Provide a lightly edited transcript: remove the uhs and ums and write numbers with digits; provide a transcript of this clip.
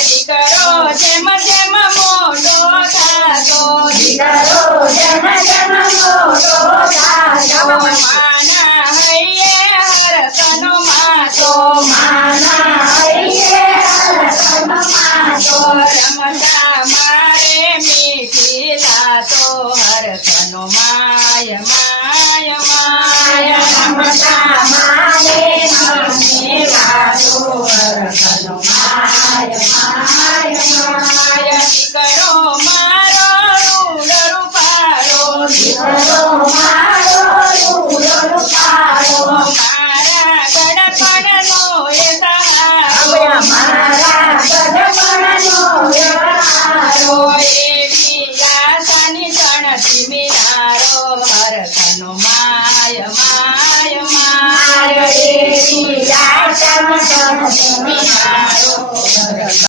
દીકરો જેમ જેમ મોટો થાતો દીકરો જેમ જેમ મોટો થાતો માના હૈયે હરખનો માતો માના હૈયે હરખનો માતો રમતા મારે મીઠી લાતો હરખનો માય માય માય રમતા મારે મીઠી લાતો હરખનો માય માય